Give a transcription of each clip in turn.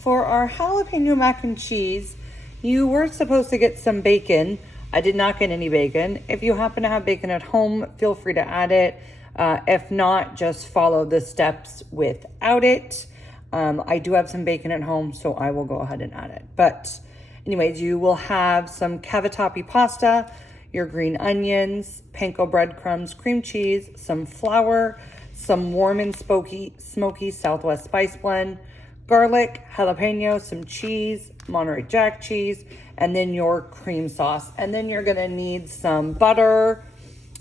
For our jalapeno mac and cheese, you were supposed to get some bacon. I did not get any bacon. If you happen to have bacon at home, feel free to add it. If not, just follow the steps without it. I do have some bacon at home, so I will go ahead and add it. But anyways, you will have some cavatappi pasta, your green onions, panko breadcrumbs, cream cheese, some flour, some warm and smoky Southwest spice blend, garlic, jalapeno, some cheese, Monterey Jack cheese, and then your cream sauce. And then you're gonna need some butter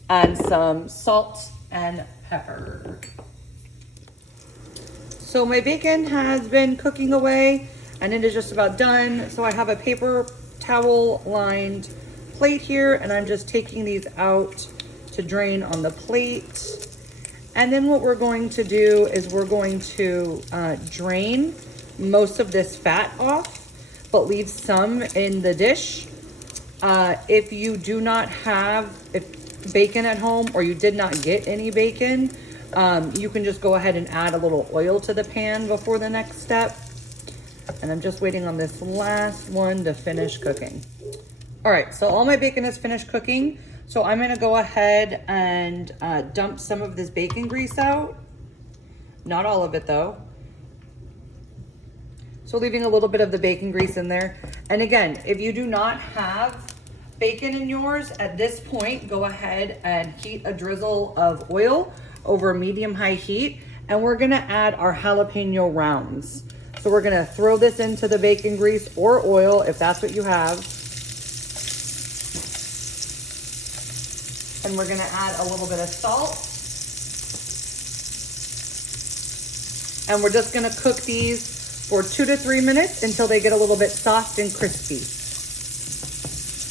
and some salt and pepper. So my bacon has been cooking away and it is just about done. So I have a paper towel lined plate here and I'm just taking these out to drain on the plate. And then what we're going to do is we're going to drain most of this fat off, but leave some in the dish. If you do not have bacon at home or you did not get any bacon, you can just go ahead and add a little oil to the pan before the next step. And I'm just waiting on this last one to finish cooking. All right, so all my bacon is finished cooking. So I'm gonna go ahead and dump some of this bacon grease out. Not all of it though. So leaving a little bit of the bacon grease in there. And again, if you do not have bacon in yours, at this point, go ahead and heat a drizzle of oil over medium-high heat. And we're gonna add our jalapeno rounds. So we're gonna throw this into the bacon grease or oil if that's what you have. And we're gonna add a little bit of salt. And we're just gonna cook these for 2 to 3 minutes until they get a little bit soft and crispy.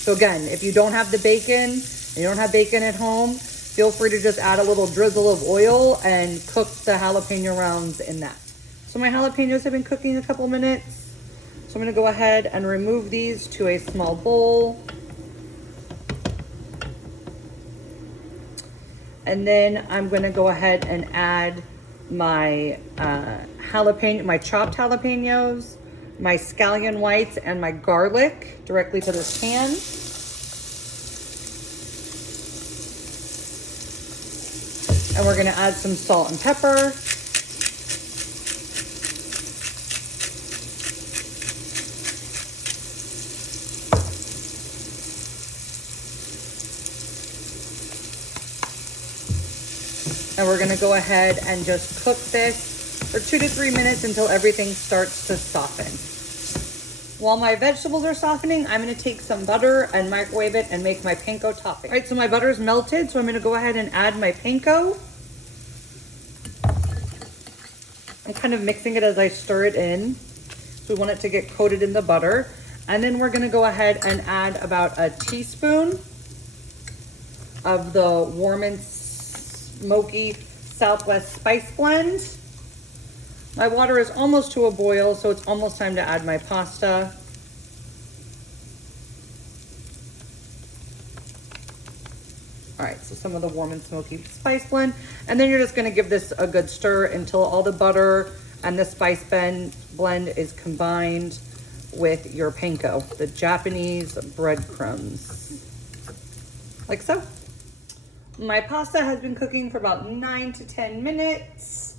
So again, if you don't have the bacon, and you don't have bacon at home, feel free to just add a little drizzle of oil and cook the jalapeno rounds in that. So my jalapenos have been cooking a couple minutes. So I'm gonna go ahead and remove these to a small bowl. And then I'm gonna go ahead and add my my chopped jalapenos, my scallion whites, and my garlic directly to this pan. And we're gonna add some salt and pepper. And we're gonna go ahead and just cook this for 2 to 3 minutes until everything starts to soften. While my vegetables are softening, I'm gonna take some butter and microwave it and make my panko topping. All right, so my butter is melted, so I'm gonna go ahead and add my panko. I'm kind of mixing it as I stir it in. So we want it to get coated in the butter. And then we're gonna go ahead and add about a teaspoon of the warm and smoky Southwest spice blend. My water is almost to a boil, so it's almost time to add my pasta. All right, so some of the warm and smoky spice blend. And then you're just gonna give this a good stir until all the butter and the spice blend is combined with your panko, the Japanese breadcrumbs, like so. My pasta has been cooking for about 9 to 10 minutes.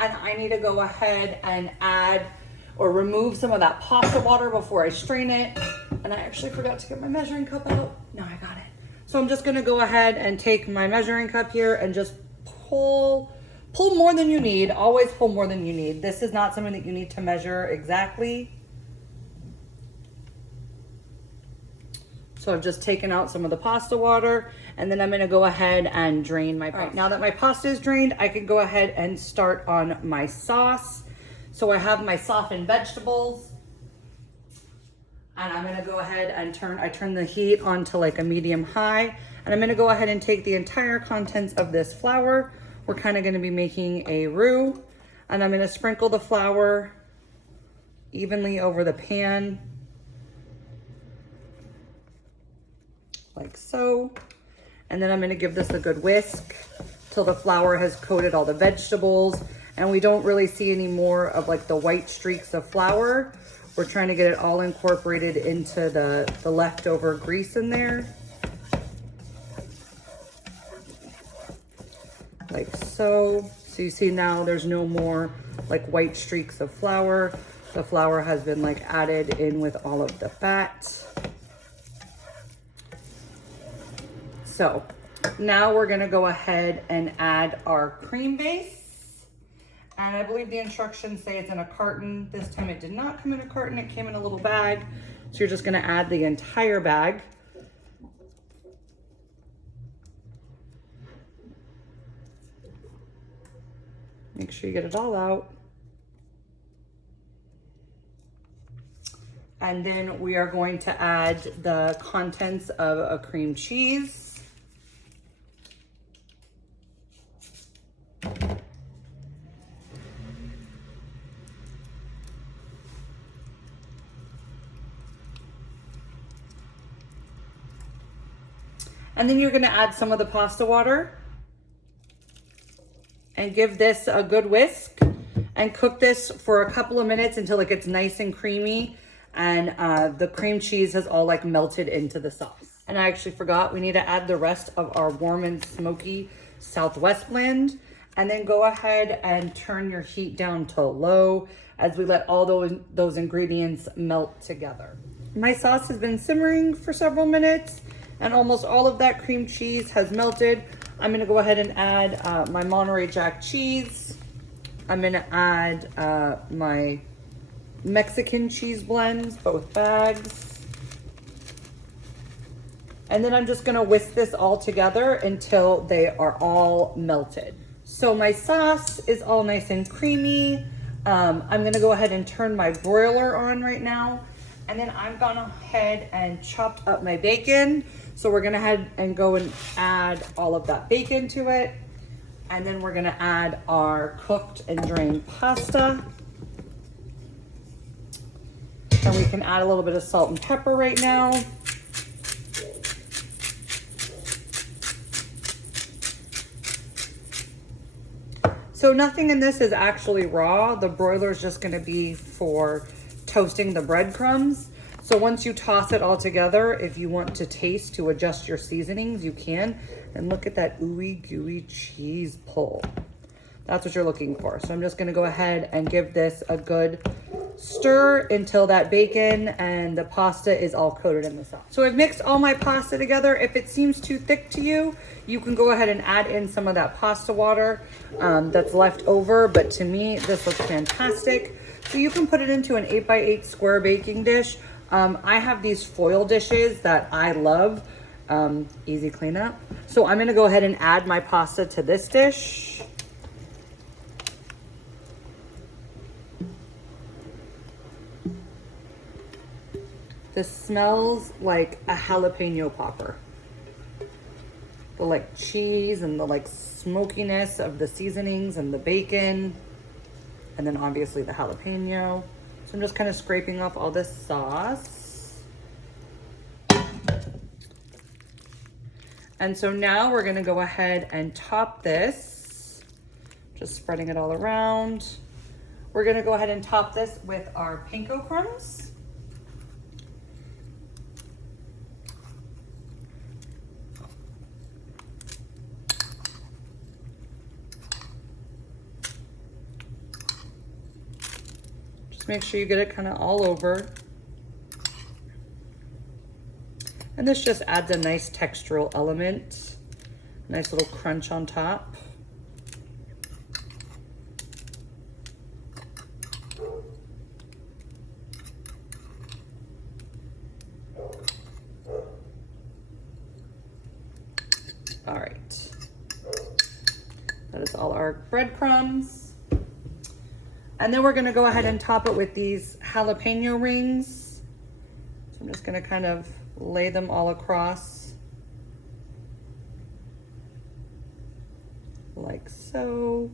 And I need to go ahead and add or remove some of that pasta water before I strain it. And I actually forgot to get my measuring cup out. No, I got it. So I'm just gonna go ahead and take my measuring cup here and just pull more than you need. Always pull more than you need. This is not something that you need to measure exactly. So I've just taken out some of the pasta water and then I'm gonna go ahead and drain my pasta. Right, now that my pasta is drained, I can go ahead and start on my sauce. So I have my softened vegetables and I'm gonna go ahead and turn the heat on to like a medium high. And I'm gonna go ahead and take the entire contents of this flour. We're kind of gonna be making a roux. And I'm gonna sprinkle the flour evenly over the pan. Like so. And then I'm gonna give this a good whisk till the flour has coated all the vegetables and we don't really see any more of like the white streaks of flour. We're trying to get it all incorporated into the leftover grease in there. Like so. So you see now there's no more like white streaks of flour. The flour has been like added in with all of the fat. So now we're gonna go ahead and add our cream base. And I believe the instructions say it's in a carton. This time it did not come in a carton, it came in a little bag. So you're just gonna add the entire bag. Make sure you get it all out. And then we are going to add the contents of a cream cheese. And then you're gonna add some of the pasta water and give this a good whisk and cook this for a couple of minutes until it gets nice and creamy and the cream cheese has all like melted into the sauce. And I actually forgot, we need to add the rest of our warm and smoky Southwest blend, and then go ahead and turn your heat down to low as we let all those ingredients melt together. My sauce has been simmering for several minutes and almost all of that cream cheese has melted. I'm gonna go ahead and add my Monterey Jack cheese. I'm gonna add my Mexican cheese blends, both bags. And then I'm just gonna whisk this all together until they are all melted. So my sauce is all nice and creamy. I'm gonna go ahead and turn my broiler on right now. And then I'm gonna head and chopped up my bacon. So we're gonna head and go and add all of that bacon to it. And then we're gonna add our cooked and drained pasta. And we can add a little bit of salt and pepper right now. So nothing in this is actually raw. The broiler is just gonna be for toasting the breadcrumbs. So once you toss it all together, if you want to taste to adjust your seasonings, you can. And look at that ooey gooey cheese pull. That's what you're looking for. So I'm just gonna go ahead and give this a good stir until that bacon and the pasta is all coated in the sauce. So I've mixed all my pasta together. If it seems too thick to you, you can go ahead and add in some of that pasta water that's left over. But to me, this looks fantastic. So you can put it into an 8x8 square baking dish. I have these foil dishes that I love, easy cleanup. So I'm gonna go ahead and add my pasta to this dish. This smells like a jalapeno popper. The like cheese and the like smokiness of the seasonings and the bacon. And then obviously the jalapeno. So I'm just kind of scraping off all this sauce. And so now we're gonna go ahead and top this. Just spreading it all around. We're gonna go ahead and top this with our panko crumbs. Make sure you get it kind of all over. And this just adds a nice textural element. Nice little crunch on top. All right. That is all our breadcrumbs. And then we're gonna go ahead and top it with these jalapeno rings. So I'm just gonna kind of lay them all across. Like so.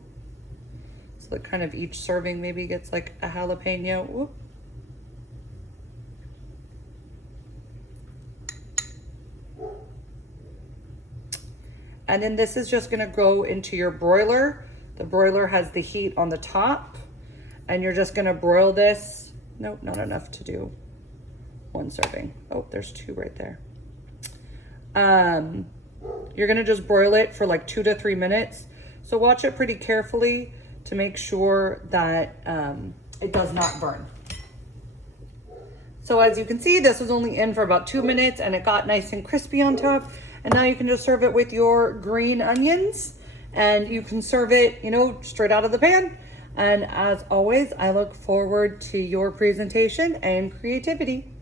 So that kind of each serving maybe gets like a jalapeno. Whoop. And then this is just gonna go into your broiler The broiler has the heat on the top, and you're just gonna broil this. Nope, not enough to do one serving. Oh, there's two right there. You're gonna just broil it for like 2 to 3 minutes. So watch it pretty carefully to make sure that it does not burn. So as you can see, this was only in for about 2 minutes and it got nice and crispy on top. And now you can just serve it with your green onions, and you can serve it, you know, straight out of the pan. And as always, I look forward to your presentation and creativity.